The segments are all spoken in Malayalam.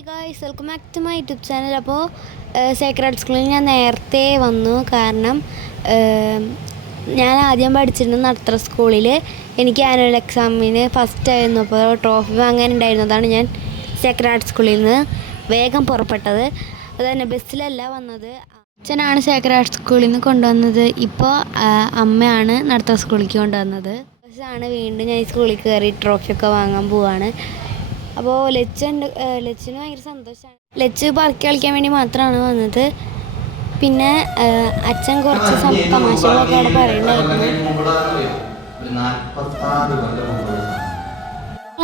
Hi guys welcome back to my YouTube channel അപ്പോൾ സേക്രഡ് സ്കൂളിൽ ഞാൻ നേരത്തെ വന്നു. കാരണം ഞാൻ ആദ്യം പഠിച്ചിരുന്ന നടത്ര സ്കൂളിൽ എനിക്ക് ആനുവൽ എക്സാമിന് ഫസ്റ്റ് ആയിരുന്നു. അപ്പോൾ ട്രോഫി വാങ്ങാനുണ്ടായിരുന്നതാണ് ഞാൻ സേക്രഡ് സ്കൂളിൽ നിന്ന് വേഗം പുറപ്പെട്ടത്. അത് തന്നെ ബസ്സിലല്ല വന്നത്. അച്ഛനാണ് സേക്രഡ് സ്കൂളിൽ നിന്ന് കൊണ്ടുവന്നത്. ഇപ്പോൾ അമ്മയാണ് നടത്ര സ്കൂളിലേക്ക് കൊണ്ടുവന്നത്. ബസ്സാണ് വീണ്ടും ഞാൻ ഈ സ്കൂളിൽ കയറി ട്രോഫിയൊക്കെ വാങ്ങാൻ പോവാണ്. അപ്പോൾ ലച്ചുണ്ട് ലച്ചിന് ഭയങ്കര സന്തോഷമാണ് ലച്ച് പറക്കി കളിക്കാൻ വേണ്ടി മാത്രമാണ് വന്നത്. പിന്നെ അച്ഛൻ കുറച്ച് തമാശകളൊക്കെ അവിടെ പറയുന്നുണ്ടായിരുന്നു.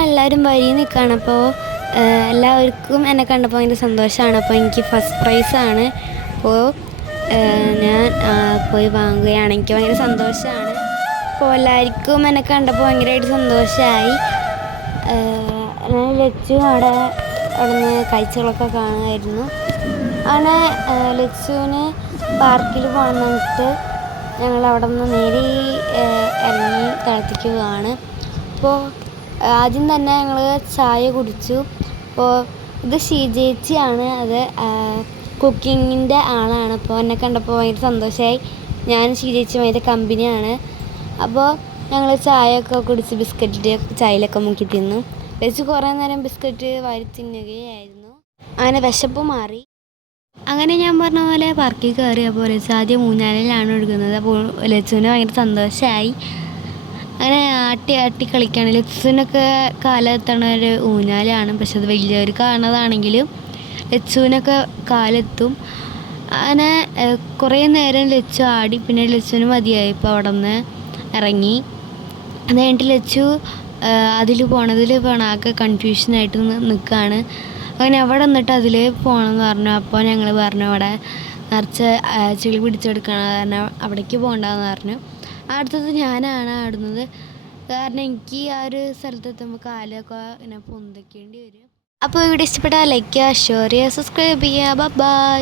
എല്ലാവരും വരി നിൽക്കുകയാണ് അപ്പോൾ എല്ലാവർക്കും എന്നെ കണ്ടപ്പോൾ ഭയങ്കര സന്തോഷമാണ് അപ്പോൾ എനിക്ക് ഫസ്റ്റ് പ്രൈസാണ് അപ്പോൾ ഞാൻ പോയി വാങ്ങുകയാണ്. എനിക്ക് ഭയങ്കര സന്തോഷമാണ് അപ്പോൾ എല്ലാവർക്കും എന്നെ കണ്ടപ്പോൾ ഭയങ്കരമായിട്ട് സന്തോഷമായി ഞാൻ ലച്ചു അവിടെ അവിടുന്ന് കാഴ്ചകളൊക്കെ കാണുമായിരുന്നു. അങ്ങനെ ലച്ചുവിന് പാർക്കിൽ പോകണം എന്നിട്ട് ഞങ്ങൾ അവിടെ നിന്ന് നേരെ ഇറങ്ങി താഴത്തേക്ക് പോവാണ് അപ്പോൾ ആദ്യം തന്നെ ഞങ്ങൾ ചായ കുടിച്ചു. അപ്പോൾ ഇത് ഷീജേച്ചിയാണ് അത് കുക്കിങ്ങിന്റെ ആളാണ്. അപ്പോൾ എന്നെ കണ്ടപ്പോൾ ഭയങ്കര സന്തോഷമായി ഞാൻ ഷീജേച്ചിയുമായിട്ട് കമ്പനിയാണ്. അപ്പോൾ ഞങ്ങൾ ചായ ഒക്കെ കുടിച്ച് ബിസ്ക്കറ്റിന്റെ ചായയിലൊക്കെ മുക്കി തിന്നു. വെച്ച് കുറേ നേരം ബിസ്ക്കറ്റ് വാരി തിന്നുകയായിരുന്നു. അങ്ങനെ വിശപ്പ് മാറി. അങ്ങനെ ഞാൻ പറഞ്ഞ പോലെ പാർക്കിൽ കയറി അപ്പോൾ ലച്ചു ആദ്യം ഊഞ്ഞാലിലാണ് ഒഴുകുന്നത്. അപ്പോൾ ലച്ചുവിന് ഭയങ്കര സന്തോഷമായി അങ്ങനെ ആട്ടി ആട്ടി കളിക്കുകയാണ്. ലച്ചുവിനൊക്കെ കാലെത്തണ ഒരു ഊഞ്ഞാലാണ് പക്ഷെ അത് വലിയവർ കാണുന്നതാണെങ്കിലും ലച്ചുവിനൊക്കെ കാലെത്തും. അങ്ങനെ കുറേ നേരം ലച്ചു ആടി പിന്നെ ലച്ചുവിന് മതിയായി ഇപ്പോൾ അവിടെ നിന്ന് ഇറങ്ങി. അത് കഴിഞ്ഞിട്ട് ലച്ചു അതിൽ പോണതിൽ പോണാകെ കൺഫ്യൂഷനായിട്ട് നിൽക്കുകയാണ് അങ്ങനെ അവിടെ നിന്നിട്ട് അതിൽ പോകണമെന്ന് പറഞ്ഞു. അപ്പോൾ ഞങ്ങൾ പറഞ്ഞു അവിടെ നിറച്ച് ചെളി പിടിച്ചെടുക്കണം. കാരണം അവിടേക്ക് പോകണ്ടെന്ന് പറഞ്ഞു. അടുത്തത് ഞാനാണ് ആടുന്നത് കാരണം എനിക്ക് ആ ഒരു സ്ഥലത്ത് എത്തുമ്പോൾ കാലൊക്കെ ഇങ്ങനെ പൊന്തിക്കേണ്ടി വരും. അപ്പോൾ ഇവിടെ ഇഷ്ടപ്പെട്ടാൽ ലൈക്ക് ചെയ്യുക ഷെയർ ചെയ്യുക സബ്സ്ക്രൈബ് ചെയ്യുക. ബൈ